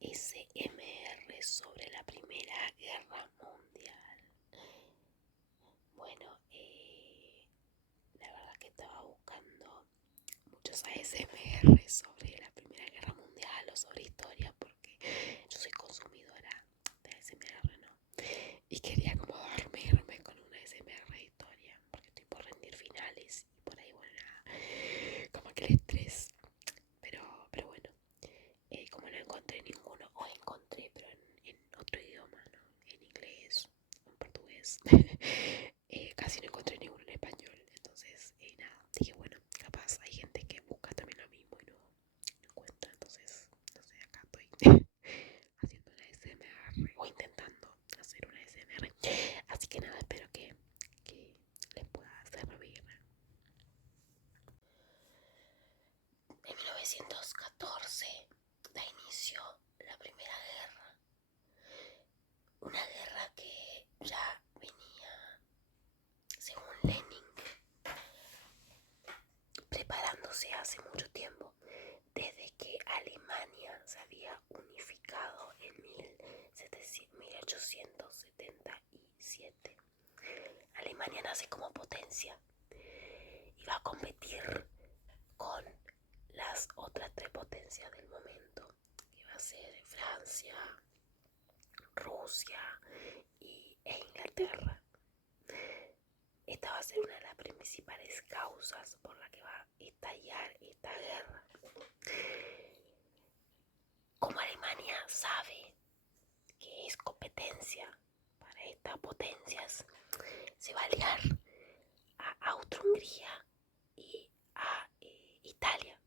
ASMR sobre la Primera Guerra Mundial. Bueno, la verdad que estaba buscando muchos ASMR sobre la Primera Guerra Mundial o sobre historia porque yo soy consumidora de ASMR, ¿no? Y quería como dormirme con una ASMR de historia porque estoy por rendir finales y por ahí, bueno, nada, como que el estrés. Pero bueno, como no encontré ninguno, o encontré pero en otro idioma, ¿no? En inglés, en portugués, casi no encontré ninguno en español. Entonces, nada, dije, bueno, capaz hay gente que busca también lo mismo y no encuentra. Entonces, no sé, acá estoy haciendo una ASMR o intentando hacer una ASMR. Así que nada, espero que les pueda servir. En 1914 da inicio la Primera Guerra, una guerra que ya venía, según Lenin, preparándose hace mucho tiempo, desde que Alemania se había unificado en 1877. Alemania nace como potencia y va a competir con las otras tres potencias del momento, que va a ser Francia, Rusia e Inglaterra. Esta va a ser una de las principales causas por la que va a estallar esta guerra. Como Alemania sabe que es competencia para estas potencias, se va a aliar a Austria-Hungría y a Italia,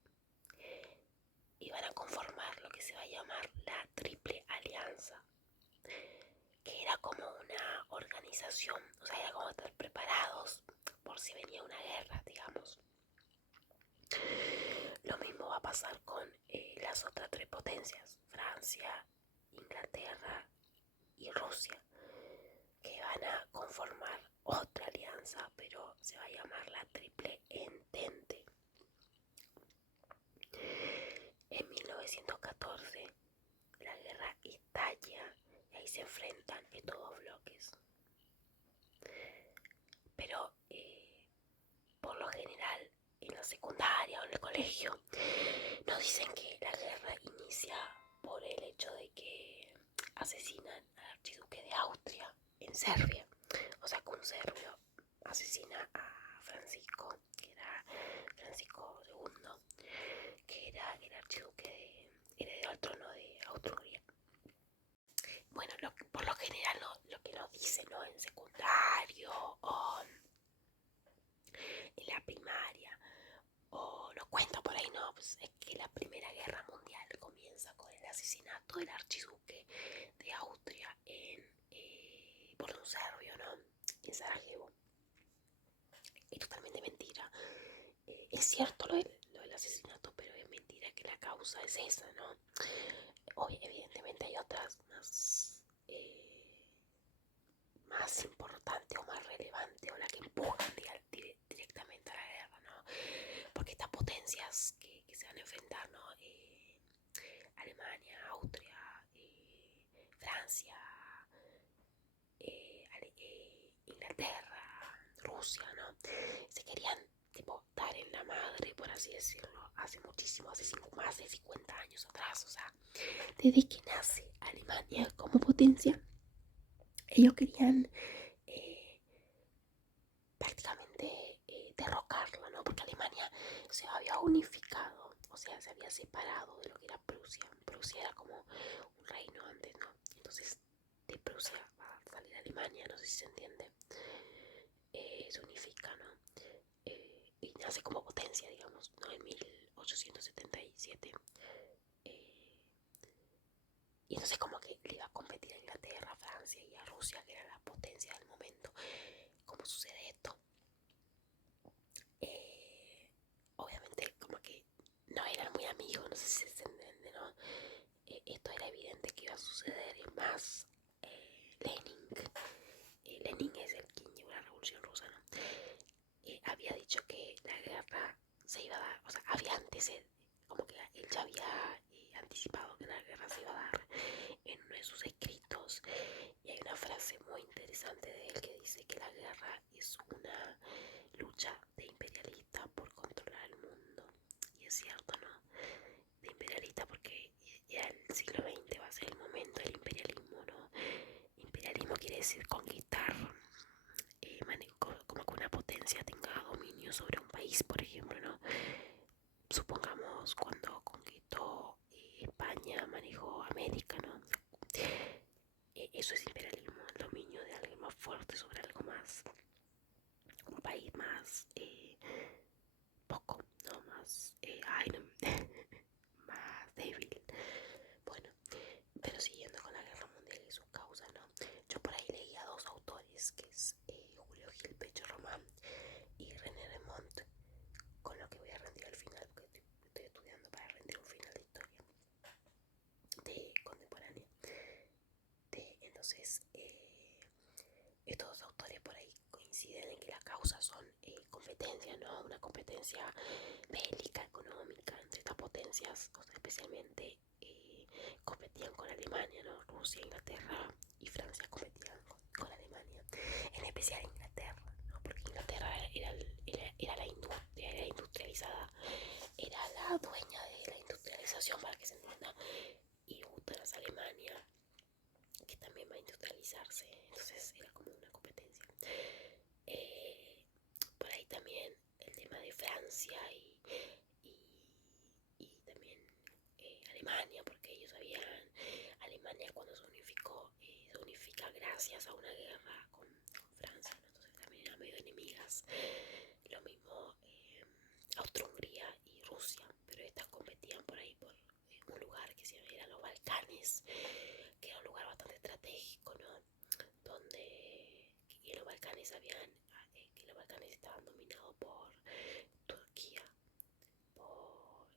y van a conformar lo que se va a llamar la Triple Alianza, que era como una organización, o sea, era como estar preparados por si venía una guerra, digamos. Lo mismo va a pasar con las otras tres potencias, Francia, Inglaterra y Rusia, que van a conformar otra alianza, pero se va a llamar la Triple Entente. En 1914 la guerra estalla y ahí se enfrentan estos dos bloques. Pero por lo general en la secundaria o en el colegio nos dicen que la guerra inicia por el hecho de que asesinan al archiduque de Austria en Serbia. O sea, que un serbio asesina a Francisco, que era Francisco II, que era el archiduque heredero al trono de Austria-Hungría. Bueno, por lo general lo que nos dicen, ¿no? En secundario o en la primaria, o nos cuenta por ahí, no, pues es que la Primera Guerra Mundial comienza con el asesinato del archiduque de Austria por un serbio, ¿no? En Sarajevo. Es totalmente mentira. Es cierto lo del asesinato, pero es mentira que la causa es esa, ¿no? Hoy evidentemente hay otras más importantes o más relevantes, o la que empujan directamente a la guerra, ¿no? Porque estas potencias que se van a enfrentar, ¿no? Alemania, Austria, Francia, Inglaterra, Rusia, ¿no? Se querían tipo dar en la madre, por así decirlo, hace muchísimo, más de 50 años atrás. O sea, desde que nace Alemania como potencia, ellos querían prácticamente derrocarla, ¿no? Porque Alemania se había unificado, o sea, se había separado de lo que era Prusia. Prusia era como un reino antes, ¿no? Entonces, de Prusia va a salir Alemania, no sé si se entiende. Se unifica, ¿no? Y nace como potencia, digamos, ¿no? En 1877. Y entonces como que le iba a competir a Inglaterra, a Francia y a Rusia, que era la potencia del momento. ¿Cómo sucede esto? Obviamente como que no eran muy amigos, no sé si se entiende, ¿no? Esto era evidente que iba a suceder, y más Lenin. Lenin es el quien llevó la revolución rusa, ¿no? Había dicho que la guerra se iba a dar, o sea, había antes, como que él ya había anticipado que la guerra se iba a dar siglo XX va a ser el momento del imperialismo, ¿no? Imperialismo quiere decir conquistar, como que una potencia tenga dominio sobre un país, por ejemplo, ¿no? Supongamos cuando conquistó España, manejó América, ¿no? Eso es imperialismo, el dominio de algo más fuerte sobre algo más, un país más poco, no más, ay, no, más débil. Bueno, pero siguiendo con la guerra mundial y sus causas, ¿no? Yo por ahí leí a dos autores, que es Julio Gil Pecho Román y René Remont, con lo que voy a rendir al final, porque estoy estudiando para rendir un final de historia de contemporánea. Entonces, estos dos autores por ahí coinciden en que las causas son competencias, ¿no? Una competencia bélica, económica entre estas potencias, o sea, especialmente competían con Alemania, ¿no? Rusia, Inglaterra y Francia competían con Alemania, en especial Inglaterra, ¿no? Porque Inglaterra era la industria, era industrializada, era la dueña de la industrialización, para que se entienda, y otra es Alemania, que también va a industrializarse, entonces era como una competencia. Eh, por ahí también el tema de Francia y también Alemania, porque ellos habían, Alemania cuando se unifica gracias a una guerra con Francia, ¿no? Entonces también eran medio enemigas. Lo mismo Austria-Hungría y Rusia, pero estas competían por ahí por un lugar que se llama los Balcanes, que era un lugar bastante estratégico, ¿no? Donde que los Balcanes que los Balcanes estaban dominados por Turquía, por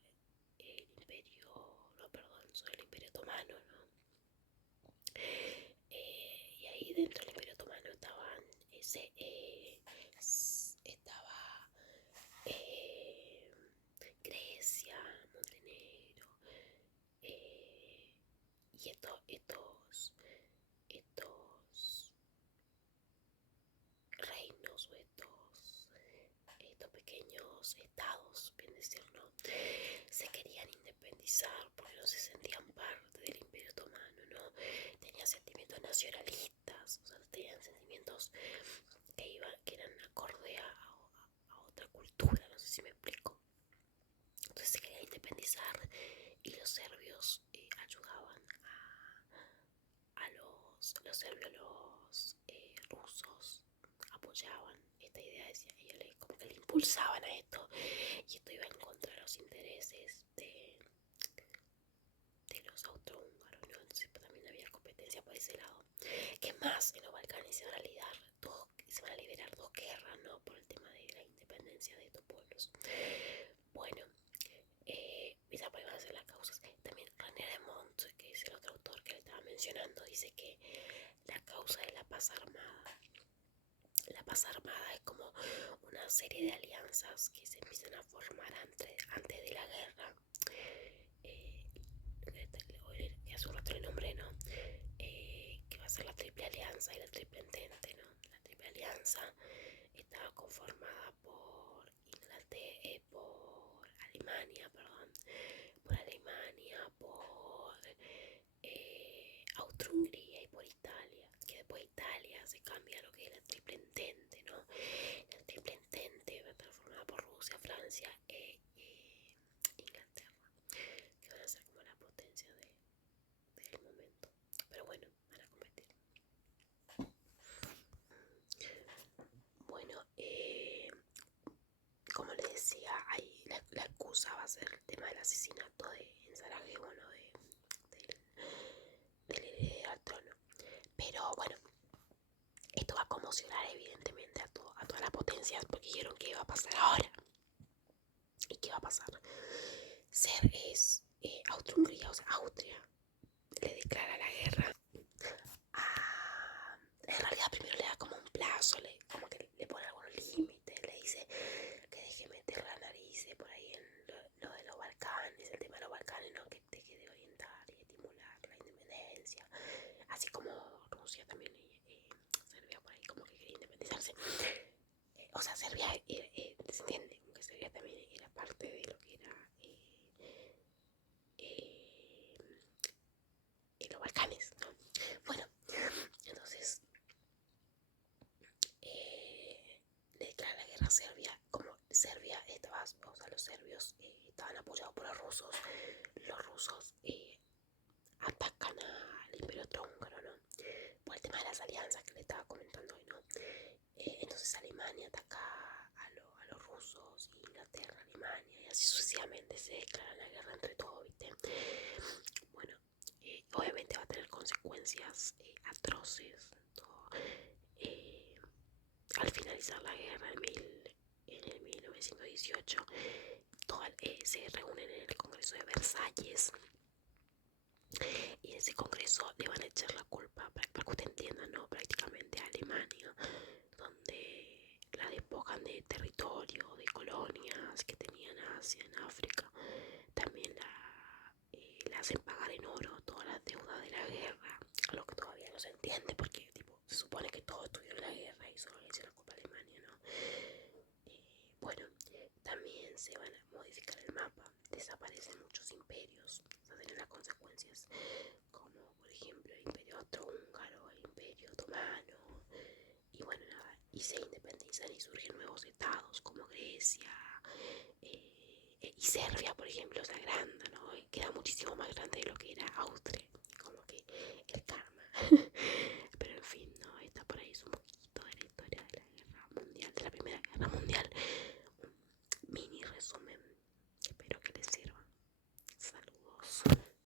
el imperio, no, perdón, sobre el imperio otomano, ¿no? Y ahí dentro del imperio otomano estaba Grecia, Montenegro, y estos reinos o estos pequeños estados, bien decirlo, se querían independizar porque no se sentían parte del imperio otomano, ¿no? Tenían sentimientos nacionalistas, o sea, tenían sentimientos que eran acorde a otra cultura, no sé si me explico. Entonces se querían independizar y los serbios ayudaban los serbios, los rusos apoyaban esta idea, decía, ellos como que le impulsaban a esto, y esto iba en contra de los intereses de los austrohúngaros, ¿no? Entonces pues, también había competencia por ese lado. ¿Qué más? En los Balcanes se van a liberar dos guerras, ¿no? Por el tema de la independencia de estos pueblos. Bueno, esas van a ser las causas. También René Remont, que es el otro autor que le estaba mencionando, dice que la causa de la paz armada. La paz armada es como una serie de alianzas que se empiezan a formar antes de la guerra. Que hace un rato le nombré, ¿no? Que va a ser la Triple Alianza y la Triple Entente, ¿no? La Triple Alianza estaba conformada por por Alemania, perdón, por Alemania, por Austria-Hungría y por Italia, que después Italia se cambia a lo que es la Triple Entente, ¿no? La Triple Entente va a estar formada por Rusia, Francia e Inglaterra, que van a ser como la potencia del momento. Pero bueno, van a competir. Bueno, como les decía, ahí la excusa va a ser el tema del asesinato en Sarajevo, ¿no? Del heredero al trono. Pero bueno, esto va a conmocionar evidentemente a todas las potencias, porque dijeron que iba a pasar ahora. ¿Y qué va a pasar? Austria-Hungría, o sea, Austria le declara la guerra en realidad primero le da como un plazo, como que le pone algunos límites, le dice que deje meter la nariz por ahí en lo de los Balcanes, el tema de los Balcanes, ¿no? Que deje de orientar y estimular la independencia, así como Rusia también y Serbia por ahí como que quería independizarse. O sea, Serbia, se entiende, como que Serbia también era parte de lo que era finalizar la guerra en el 1918, se reúnen en el Congreso de Versalles y en ese congreso le van a echar la culpa, para que usted entienda, ¿no? Prácticamente a Alemania, donde la despojan de territorio, de colonias que tenían Asia, en África. También la hacen pagar en oro todas las deudas de la guerra, a lo que todavía no se entiende porque tipo, se supone que todos estuvieron en la guerra y solo le echan la culpa a Alemania, ¿no? Bueno, también se van a modificar el mapa, desaparecen muchos imperios, esas serían las consecuencias, como por ejemplo el imperio austrohúngaro, el imperio otomano, y bueno, nada, y se independizan y surgen nuevos estados como Grecia y Serbia, por ejemplo, se agranda, ¿no? Y queda muchísimo más grande